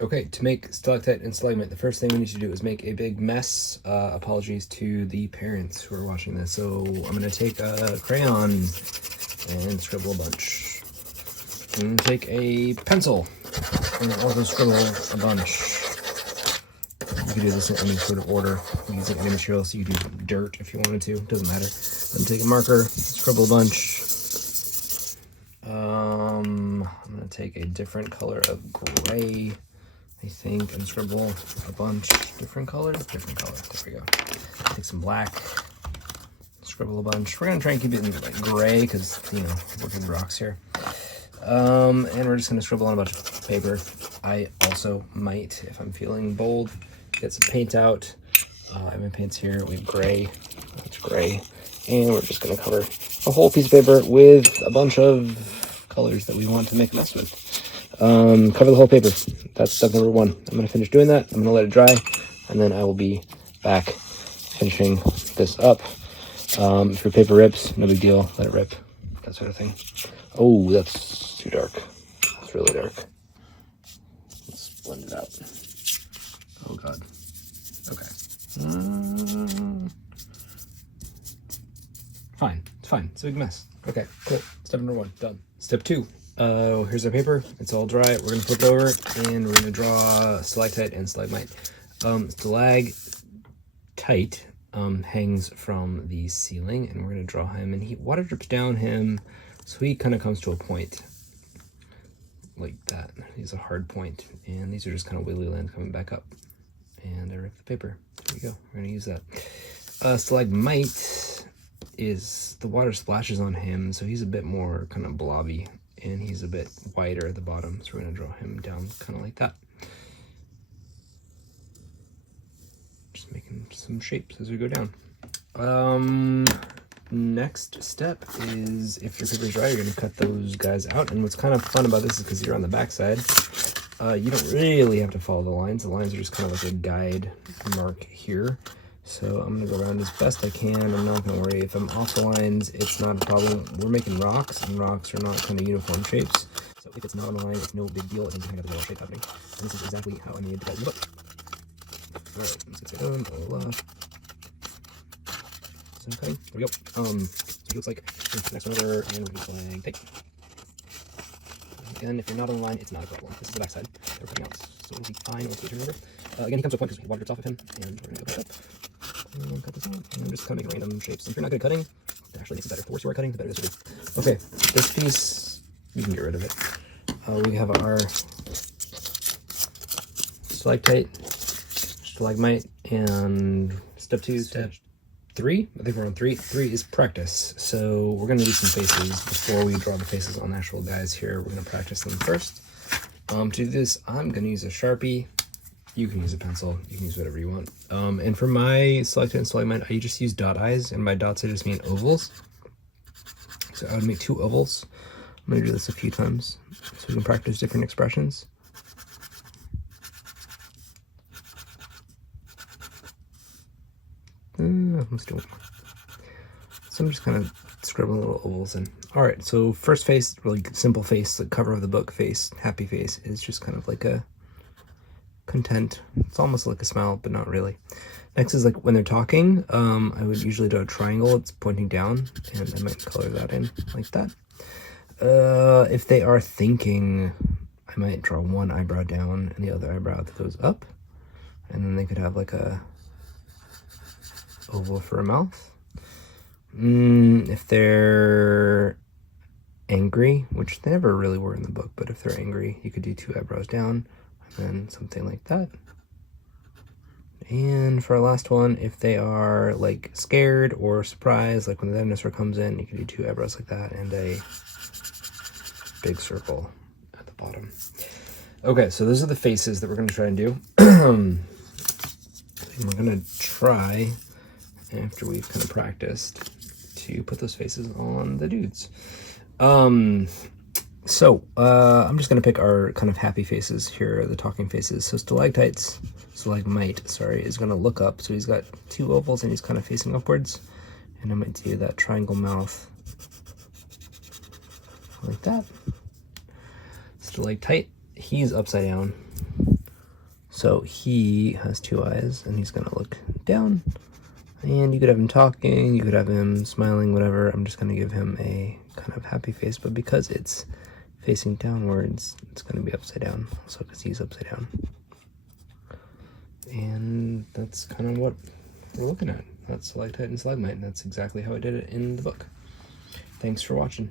Okay, to make stalactite and stalagmite, the first thing we need to do is make a big mess. Apologies to the parents who are watching this. So I'm going to take a crayon and scribble a bunch. And take a pencil and also scribble a bunch. You can do this in any sort of order. You can use any material, so you can do dirt if you wanted to. Doesn't matter. Then take a marker, scribble a bunch. I'm going to take a different color of gray, I think, and scribble a bunch. Different color. There we go. Take some black, scribble a bunch. We're gonna try and keep it in like gray because we're working rocks here. And we're just gonna scribble on a bunch of paper. I also might, if I'm feeling bold, get some paint out. I have my paints here. We have gray. That's gray, and we're just gonna cover a whole piece of paper with a bunch of colors that we want to make a mess with. Cover the whole paper. That's step number 1. I'm going to finish doing that. I'm going to let it dry, and then I will be back finishing this up. If your paper rips, no big deal. Let it rip. That sort of thing. Oh, that's too dark. That's really dark. Let's blend it out. Oh, God. Okay. Fine. It's fine. It's a big mess. Okay, cool. Step number 1, done. Step 2. Here's our paper. It's all dry. We're going to flip it over, and we're going to draw stalactite and stalagmite. Stalactite hangs from the ceiling, and we're going to draw him, and water drips down him, so he kind of comes to a point like that. He's a hard point, and these are just kind of wiggly lines coming back up. And I ripped the paper. There you go. We're going to use that. Stalagmite is the water splashes on him, so he's a bit more kind of blobby. And he's a bit wider at the bottom, so we're going to draw him down kind of like that. Just making some shapes as we go down. Next step is, if your paper's dry, you're going to cut those guys out. And what's kind of fun about this is because you're on the back side, you don't really have to follow the lines. The lines are just kind of like a guide mark here. So I'm going to go around as best I can. I'm not going to worry if I'm off the lines. It's not a problem. We're making rocks, and rocks are not kind of uniform shapes. So if it's not on the line, it's no big deal. It doesn't have a little shape happening. And this is exactly how I made the guys in the book. All right, let's get going. So okay, there we go. So it looks like the next one over, and we're just like tape. Again, if you're not on the line, it's not a problem. This is the back side. Everything else, so it'll be fine once we turn it over. Again, he comes to a point because water drips off of him, and we're going to go back up. And cut this out, and I'm just kind of making random shapes. If you're not good at cutting, it actually makes it better. The worse you are cutting, the better this will be. Okay, this piece, you can get rid of it. We have our stalactite, stalagmite, and step 2, step 3. I think we're on 3. 3 is practice. So we're going to do some faces before we draw the faces on the actual guys here. We're going to practice them first. To do this, I'm going to use a Sharpie. You can use a pencil. You can use whatever you want. And for my stalactite and stalagmite, I just use dot eyes, and by dots I just mean ovals. So I would make 2 ovals. I'm going to do this a few times so we can practice different expressions. Let's do one more. So I'm just kind of scribbling little ovals in. All right, so first face, really simple face, the cover of the book face, happy face, is just kind of like a content. It's almost like a smile, but not really. Next is like when they're talking, I would usually do a triangle. It's pointing down, and I might color that in like that. If they are thinking, I might draw one eyebrow down and the other eyebrow that goes up, and then they could have like a oval for a mouth. If they're angry, which they never really were in the book, but if they're angry, you could do 2 eyebrows down, and then something like that. And for our last one, if they are like scared or surprised, like when the dinosaur comes in, you can do 2 eyebrows like that and a big circle at the bottom. Okay, so those are the faces that we're going to try and do. And we're going to try, after we've kind of practiced, to put those faces on the dudes. I'm just going to pick our kind of happy faces here, the talking faces. So stalagmite, is going to look up. So he's got 2 ovals and he's kind of facing upwards. And I might do that triangle mouth like that. Stalactite, he's upside down. So he has 2 eyes, and he's gonna look down. And you could have him talking, you could have him smiling, whatever. I'm just gonna give him a kind of happy face, but because it's facing downwards, it's gonna be upside down, also because he's upside down. And that's kind of what we're looking at. That's Stalactite and Stalagmite, and that's exactly how I did it in the book. Thanks for watching.